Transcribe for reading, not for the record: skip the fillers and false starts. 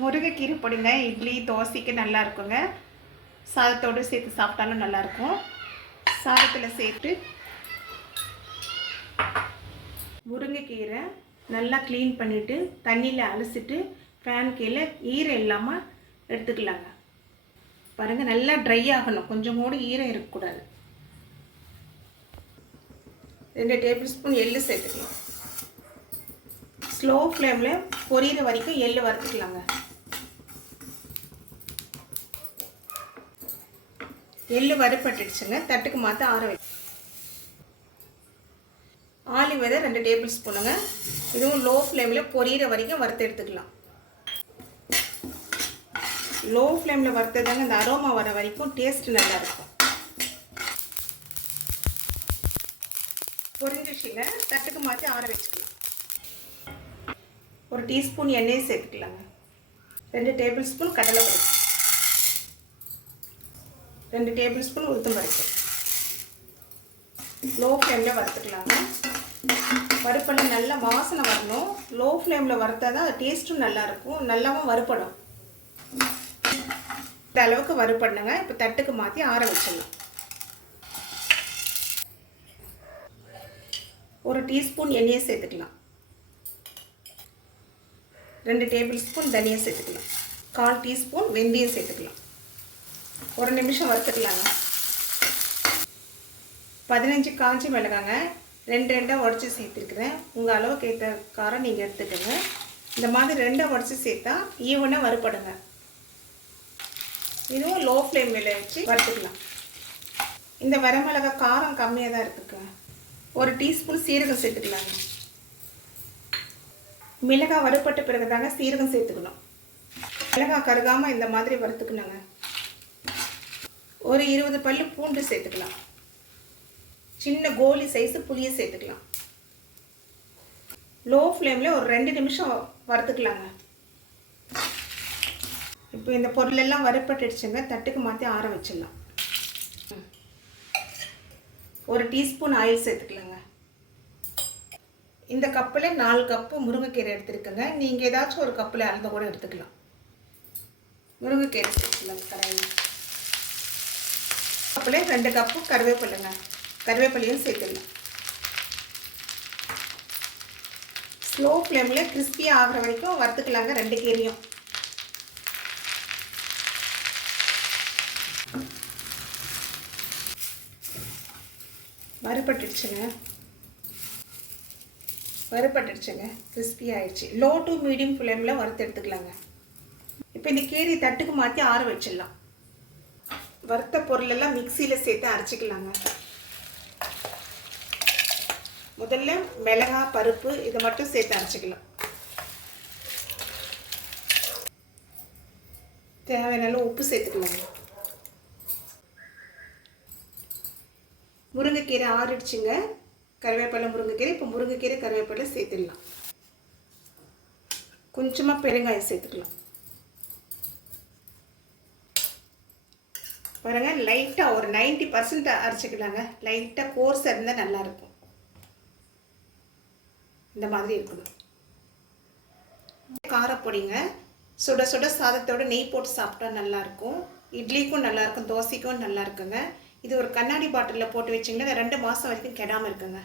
முருங்கைக்கீரை பொடிங்க இட்லி தோசைக்கு நல்லா இருக்குங்க. சாதத்தோடு சேர்த்து சாப்பிட்டாலும் நல்லாயிருக்கும். சாதத்தில் சேர்த்து முருங்கைக்கீரை நல்லா க்ளீன் பண்ணிவிட்டு தண்ணியில் அலசிட்டு ஃபேன் கீழே ஈரம் இல்லாமல் எடுத்துக்கலாங்க. பாருங்கள், நல்லா ட்ரை ஆகணும், கொஞ்சம் கூட ஈரம் இருக்கக்கூடாது. 2 டேபிள் ஸ்பூன் எள்ளு சேர்த்துக்கலாம். ஸ்லோ ஃப்ளேமில் பொரியிற வரைக்கும் எள்ளு வறுத்துக்கலாங்க. எள்ளு வறுப்பட்டுடுச்சுங்க. தட்டுக்கு மாற்ற ஆற வை. ஆலிவ் விதை 2 டேபிள் ஸ்பூனுங்க. இதுவும் லோ ஃப்ளேமில் பொரியிற வரைக்கும் வறுத்து எடுத்துக்கலாம். லோ ஃப்ளேமில் வறுத்ததாங்க இந்த அரோமா வர வரைக்கும் டேஸ்ட் நல்லாயிருக்கும். பொரிஞ்சிச்சுங்க. தட்டுக்கு மாற்றி ஆற வச்சுக்கலாம். 1 டீஸ்பூன் எண்ணெயை சேர்த்துக்கலாங்க. 2 டேபிள் ஸ்பூன் கடலைப்பருப்பு, 2 டேபிள் ஸ்பூன் உளுத்தம்பருப்பு. லோ ஃப்ளேமில் வறுத்துக்கலாங்க. வறுப்பெல்லாம் நல்லா வாசனை வரணும். லோ ஃப்ளேமில் வறுத்தா தான் டேஸ்ட்டும் நல்லாயிருக்கும், நல்லாவும் வறுப்படும். இந்த அளவுக்கு வறுப்பண்ணுங்க. இப்போ தட்டுக்கு மாற்றி ஆற வச்சிடலாம். 1 டீஸ்பூன் எண்ணெயை சேர்த்துக்கலாம். 2 டேபிள் ஸ்பூன் தனியாக சேர்த்துக்கலாம். 1/4 டீஸ்பூன் வெந்தயம் சேர்த்துக்கலாம். 1 நிமிஷம் வறுத்துக்கலாங்க. 15 காஞ்ச மிளகாங்க 2 உடச்சி சேர்த்துருக்குறேன். உங்கள் அளவுக்கு ஏற்ற காரம் நீங்கள் எடுத்துக்கோங்க. இந்த மாதிரி 2 உடச்சி சேர்த்தா ஈவனாக வறுப்படுங்க. இதுவும் லோ ஃப்ளேமில் வச்சு வறுத்துக்கலாம். இந்த வரமிளகா காரம் கம்மியாக தான் இருக்குங்க. 1 டீஸ்பூன் சீரகம் சேர்த்துக்கலாங்க. மிளகாய் வறுப்பட்ட பிறகு தாங்க சீரகம் சேர்த்துக்கணும். மிளகாய் கருகாமல் இந்த மாதிரி வறுத்துக்கணுங்க. ஒரு 20 பல்லு பூண்டு சேர்த்துக்கலாம். சின்ன கோலி சைஸு புளியை சேர்த்துக்கலாம். லோ ஃப்ளேமில் ஒரு 2 நிமிஷம் வறுத்துக்கலாங்க. இப்போ இந்த பொருளெல்லாம் வறுப்பட்டுடுச்சுங்க. தட்டுக்கு மாற்றி ஆற வச்சிடலாம். 1 டீஸ்பூன் ஆயில் சேர்த்துக்கலாங்க. இந்த கப்பில் 4 கப்பு முருங்கைக்கீரை எடுத்துருக்கேங்க. நீங்கள் ஏதாச்சும் ஒரு கப்பில் அளந்து கூட எடுத்துக்கலாம். முருங்கைக்கீரை சேர்த்துக்கலாம். கடாயில் கப்பில் 2 கப்பு கருவேப்பிலைங்க. கருவேப்பிலையும் சேர்த்துக்கலாம். ஸ்லோ ஃப்ளேமில் கிறிஸ்பியாக ஆகிற வரைக்கும் வறுத்துக்கலாங்க 2 கீரையும். வறுப்பட்டுடுச்சுங்க. கிறிஸ்பி ஆகிடுச்சு. லோ டு மீடியம் ஃப்ளேமில் வறுத்து எடுத்துக்கலாங்க. இப்போ இந்த கீரை தட்டுக்கு மாற்றி ஆற வச்சிடலாம். வறுத்த பொருளெல்லாம் மிக்சியில் சேர்த்து அரைச்சிக்கலாங்க. முதல்ல மிளகாய் பருப்பு இதை மட்டும் சேர்த்து அரைச்சிக்கலாம். தேவையான உப்பு சேர்த்துக்கலாங்க. முருங்கைக்கீரை ஆறிடுச்சுங்க. கருவேப்பிலை முருங்கைக்கீரை. இப்போ முருங்கைக்கீரை கருவேப்பிலை சேர்த்துடலாம். கொஞ்சமாக பெருங்காயம் சேர்த்துக்கலாம். பாருங்கள், லைட்டாக ஒரு 90% அரைச்சிக்கலாங்க. லைட்டாக கோர்ஸாக இருந்தால் நல்லாயிருக்கும். இந்த மாதிரி இருக்கணும். காரப்பொடிங்க. சுட சுட சாதத்தோடு நெய் போட்டு சாப்பிட்டா நல்லாயிருக்கும். இட்லிக்கும் நல்லாயிருக்கும், தோசைக்கும் நல்லா இருக்குங்க. இது ஒரு கண்ணாடி பாட்டிலில் போட்டு வச்சிங்கன்னா 2 மாதம் வரைக்கும் கெடாமல் இருக்குங்க.